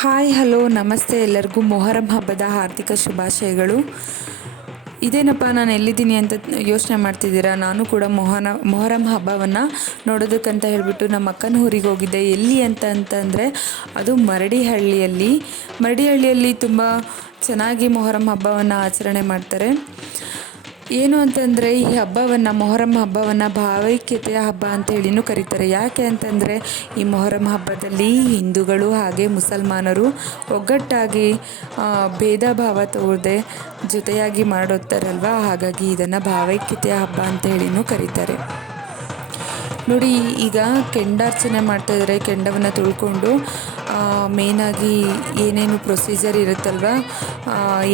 Hi, hello, ನಮಸ್ತೆ ಎಲ್ಲರಿಗೂ ಮೊಹರಂ ಹಬ್ಬದ ಹಾರ್ದಿಕ ಶುಭಾಶಯಗಳು. ಇದೇನಪ್ಪ, ನಾನು ಎಲ್ಲಿದ್ದೀನಿ ಅಂತ ಯೋಚನೆ ಮಾಡ್ತಿದ್ದೀರಾ? ನಾನು ಕೂಡ ಮೊಹನ, ಮೊಹರಂ ಹಬ್ಬವನ್ನು ನೋಡೋದಕ್ಕಂತ ಹೇಳಿಬಿಟ್ಟು ನಮ್ಮ ಅಕ್ಕನ ಊರಿಗೆ ಹೋಗಿದ್ದೆ. ಎಲ್ಲಿ ಅಂತ ಅಂತಂದರೆ, ಅದು ಮರಡಿಹಳ್ಳಿಯಲ್ಲಿ. ಮರಡಿಹಳ್ಳಿಯಲ್ಲಿ ತುಂಬ ಚೆನ್ನಾಗಿ ಮೊಹರಂ ಹಬ್ಬವನ್ನು ಆಚರಣೆ ಮಾಡ್ತಾರೆ. ಏನು ಅಂತಂದರೆ ಈ ಹಬ್ಬವನ್ನು, ಮೊಹರಂ ಹಬ್ಬವನ್ನು, ಭಾವೈಕ್ಯತೆಯ ಹಬ್ಬ ಅಂತ ಹೇಳಿನೂ ಕರೀತಾರೆ. ಯಾಕೆ ಅಂತಂದರೆ ಈ ಮೊಹರಂ ಹಬ್ಬದಲ್ಲಿ ಹಿಂದೂಗಳು ಹಾಗೆ ಮುಸಲ್ಮಾನರು ಒಗ್ಗಟ್ಟಾಗಿ ಭೇದ ಭಾವ ತೋರದೆ ಜೊತೆಯಾಗಿ ಮಾಡುತ್ತಾರಲ್ವ? ಹಾಗಾಗಿ ಇದನ್ನು ಭಾವೈಕ್ಯತೆಯ ಹಬ್ಬ ಅಂತ ಹೇಳಿನೂ ಕರೀತಾರೆ. ನೋಡಿ, ಈಗ ಕೆಂಡಾರ್ಚನೆ ಮಾಡ್ತಾಯಿದ್ದಾರೆ ಕೆಂಡವನ್ನು ತುಳ್ಕೊಂಡು ಮೇಯ್ನಾಗಿ ಏನೇನು ಪ್ರೊಸೀಜರ್ ಇರುತ್ತಲ್ವ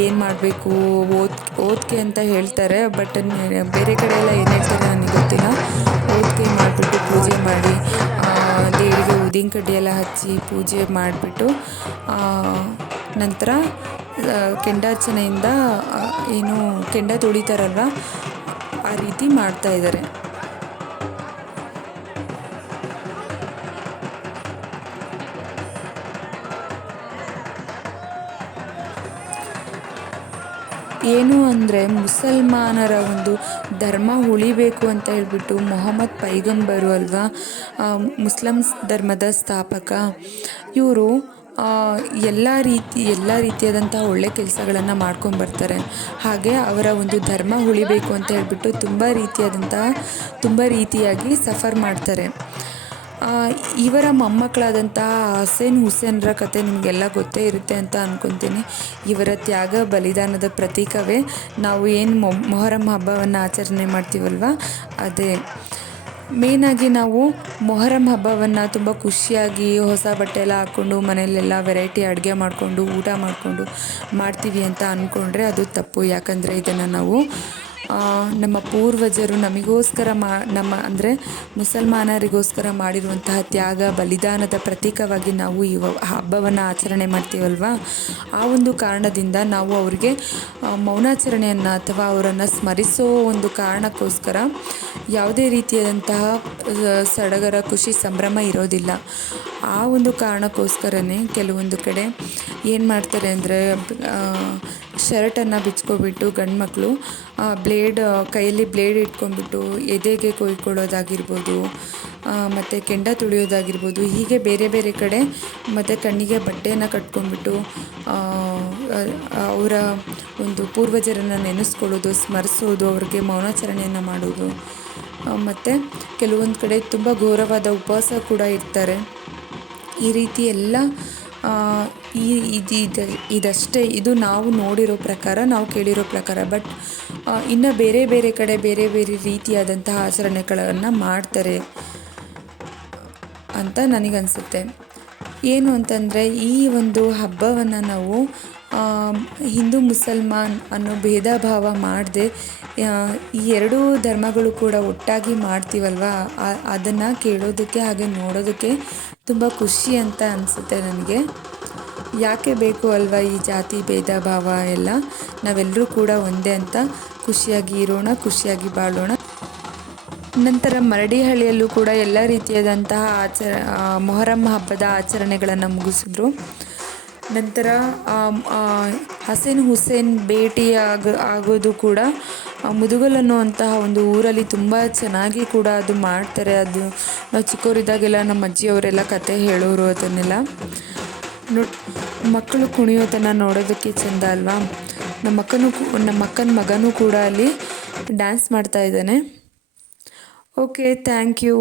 ಏನು ಮಾಡಬೇಕು, ಓದ್, ಓದ್ಕೆ ಅಂತ ಹೇಳ್ತಾರೆ ಬಟ್ ಬೇರೆ ಕಡೆ ಎಲ್ಲ ಏನು ಹೇಳ್ತಾರೆ ನನಗೆ ಗೊತ್ತಿಲ್ಲ. ಓದ್ಕೆ ಮಾಡಿಬಿಟ್ಟು ಪೂಜೆ ಮಾಡಿ ದೇವರಿಗೆ ಉದ್ದಿನ ಕಡ್ಡಿ ಎಲ್ಲ ಹಚ್ಚಿ ಪೂಜೆ ಮಾಡಿಬಿಟ್ಟು ನಂತರ ಕೆಂಡಾರ್ಚನೆಯಿಂದ ಏನು, ಕೆಂಡ ತುಳಿತಾರಲ್ವ, ಆ ರೀತಿ ಮಾಡ್ತಾಯಿದ್ದಾರೆ ಏನು ಅಂದರೆ ಮುಸಲ್ಮಾನರ ಒಂದು ಧರ್ಮ ಉಳಿಬೇಕು ಅಂತ ಹೇಳ್ಬಿಟ್ಟು ಮೊಹಮ್ಮದ್ ಪೈಗಂಬರು ಅಲ್ವಾ? ಮುಸ್ಲಿಮ್ಸ್ ಧರ್ಮದ ಸ್ಥಾಪಕ. ಇವರು ಎಲ್ಲ ರೀತಿ, ಎಲ್ಲ ರೀತಿಯಾದಂಥ ಒಳ್ಳೆ ಕೆಲಸಗಳನ್ನು ಮಾಡ್ಕೊಂಬರ್ತಾರೆ ಹಾಗೆ ಅವರ ಒಂದು ಧರ್ಮ ಉಳಿಬೇಕು ಅಂತ ಹೇಳ್ಬಿಟ್ಟು ತುಂಬ ರೀತಿಯಾದಂಥ ತುಂಬ ರೀತಿಯಾಗಿ ಸಫರ್ ಮಾಡ್ತಾರೆ. ಇವರ ಮೊಮ್ಮಕ್ಕಳಾದಂತಹ ಹಸೇನ್ ಹುಸೇನ್ರ ಕತೆ ನಿಮಗೆಲ್ಲ ಗೊತ್ತೇ ಇರುತ್ತೆ ಅಂತ ಅಂದ್ಕೊತೀನಿ ಇವರ ತ್ಯಾಗ ಬಲಿದಾನದ ಪ್ರತೀಕವೇ. ನಾವು ಏನು ಮೊಹರಂ ಹಬ್ಬವನ್ನು ಆಚರಣೆ ಮಾಡ್ತೀವಲ್ವ? ಅದೇ. ಮೇನಾಗಿ ನಾವು ಮೊಹರಂ ಹಬ್ಬವನ್ನು ತುಂಬ ಖುಷಿಯಾಗಿ ಹೊಸ ಬಟ್ಟೆ ಎಲ್ಲ ಹಾಕ್ಕೊಂಡು, ಮನೆಯಲ್ಲೆಲ್ಲ ವೆರೈಟಿ ಅಡುಗೆ ಮಾಡಿಕೊಂಡು, ಊಟ ಮಾಡಿಕೊಂಡು ಮಾಡ್ತೀವಿ ಅಂತ ಅಂದ್ಕೊಂಡ್ರೆ ಅದು ತಪ್ಪು. ಯಾಕಂದರೆ ಇದನ್ನು ನಾವು ನಮ್ಮ ಪೂರ್ವಜರು ನಮಗೋಸ್ಕರ ಮಾ, ನಮ್ಮ ಅಂದರೆ ಮುಸಲ್ಮಾನರಿಗೋಸ್ಕರ ಮಾಡಿರುವಂತಹ ತ್ಯಾಗ, ಬಲಿದಾನದ ಪ್ರತೀಕವಾಗಿ ನಾವು ಈ ಹಬ್ಬವನ್ನು ಆಚರಣೆ ಮಾಡ್ತೀವಲ್ವ? ಆ ಒಂದು ಕಾರಣದಿಂದ ನಾವು ಅವರಿಗೆ ಮೌನಾಚರಣೆಯನ್ನು ಅಥವಾ ಅವರನ್ನು ಸ್ಮರಿಸೋ ಒಂದು ಕಾರಣಕ್ಕೋಸ್ಕರ ಯಾವುದೇ ರೀತಿಯಾದಂತಹ ಸಡಗರ, ಖುಷಿ, ಸಂಭ್ರಮ ಇರೋದಿಲ್ಲ. ಆ ಒಂದು ಕಾರಣಕ್ಕೋಸ್ಕರನೇ ಕೆಲವೊಂದು ಕಡೆ ಏನು ಮಾಡ್ತಾರೆ ಅಂದರೆ ಶರ್ಟನ್ನು ಬಿಚ್ಕೊಬಿಟ್ಟು ಗಂಡು ಮಕ್ಕಳು ಬ್ಲೇಡ್, ಕೈಯಲ್ಲಿ ಬ್ಲೇಡ್ ಇಟ್ಕೊಂಡ್ಬಿಟ್ಟು ಎದೆಗೆ ಕೊಯ್ಕೊಳ್ಳೋದಾಗಿರ್ಬೋದು ಮತ್ತು ಕೆಂಡ ತುಳಿಯೋದಾಗಿರ್ಬೋದು, ಹೀಗೆ ಬೇರೆ ಬೇರೆ ಕಡೆ ಮತ್ತು ಕಣ್ಣಿಗೆ ಬಟ್ಟೆಯನ್ನು ಕಟ್ಕೊಂಡ್ಬಿಟ್ಟು ಅವರ ಒಂದು ಪೂರ್ವಜರನ್ನು ನೆನೆಸ್ಕೊಳ್ಳೋದು, ಸ್ಮರಿಸೋದು, ಅವ್ರಿಗೆ ಮೌನಾಚರಣೆಯನ್ನು ಮಾಡೋದು ಮತ್ತು ಕೆಲವೊಂದು ಕಡೆ ತುಂಬ ಘೋರವಾದ ಉಪವಾಸ ಕೂಡ ಇರ್ತಾರೆ. ಈ ರೀತಿ ಎಲ್ಲ ಈ, ಇದು ಇದು, ಇದಷ್ಟೇ, ಇದು ನಾವು ನೋಡಿರೋ ಪ್ರಕಾರ, ನಾವು ಕೇಳಿರೋ ಪ್ರಕಾರ. ಬಟ್ ಇನ್ನು ಬೇರೆ ಬೇರೆ ಕಡೆ ಬೇರೆ ಬೇರೆ ರೀತಿಯಾದಂತಹ ಆಚರಣೆಗಳನ್ನು ಮಾಡ್ತಾರೆ ಅಂತ ನನಗನ್ಸುತ್ತೆ. ಏನು ಅಂತಂದರೆ, ಈ ಒಂದು ಹಬ್ಬವನ್ನು ನಾವು ಹಿಂದೂ ಮುಸಲ್ಮಾನ್ ಅನ್ನೋ ಭೇದ ಭಾವ ಮಾಡದೆ ಈ ಎರಡೂ ಧರ್ಮಗಳು ಕೂಡ ಒಟ್ಟಾಗಿ ಮಾಡ್ತೀವಲ್ವ? ಅದನ್ನು ಕೇಳೋದಕ್ಕೆ ಹಾಗೆ ನೋಡೋದಕ್ಕೆ ತುಂಬ ಖುಷಿ ಅಂತ ಅನಿಸುತ್ತೆ ನನಗೆ. ಯಾಕೆ ಬೇಕು ಅಲ್ವಾ ಈ ಜಾತಿ ಭೇದ ಭಾವ ಎಲ್ಲ? ನಾವೆಲ್ಲರೂ ಕೂಡ ಒಂದೇ ಅಂತ ಖುಷಿಯಾಗಿ ಇರೋಣ, ಖುಷಿಯಾಗಿ ಬಾಳೋಣ. ನಂತರ ಮರಡಿಹಳ್ಳಿಯಲ್ಲೂ ಕೂಡ ಎಲ್ಲ ರೀತಿಯಾದಂತಹ ಆಚರ ಮೊಹರಂ ಹಬ್ಬದ ಆಚರಣೆಗಳನ್ನು ಮುಗಿಸಿದ್ರು. ನಂತರ ಹಸೇನ್ ಹುಸೇನ್ ಭೇಟಿ ಆಗ, ಆಗೋದು ಕೂಡ ಮುದುಗಲ್ ಅನ್ನುವಂತಹ ಒಂದು ಊರಲ್ಲಿ ತುಂಬ ಚೆನ್ನಾಗಿ ಕೂಡ ಅದು ಮಾಡ್ತಾರೆ. ಅದು ನಾವು ಚಿಕ್ಕವರಿದ್ದಾಗೆಲ್ಲ ನಮ್ಮ ಅಜ್ಜಿಯವರೆಲ್ಲ ಕತೆ ಹೇಳೋರು ಅದನ್ನೆಲ್ಲ. ನೋ ಮಕ್ಕಳು ಕುಣಿಯೋದನ್ನು ನೋಡೋದಕ್ಕೆ ಚೆಂದ ಅಲ್ವಾ? ನಮ್ಮ ಅಕ್ಕನೂ ನಮ್ಮ ಅಕ್ಕನ ಮಗನೂ ಕೂಡ ಅಲ್ಲಿ ಡ್ಯಾನ್ಸ್ ಮಾಡ್ತಾ ಇದ್ದಾನೆ. Okay thank you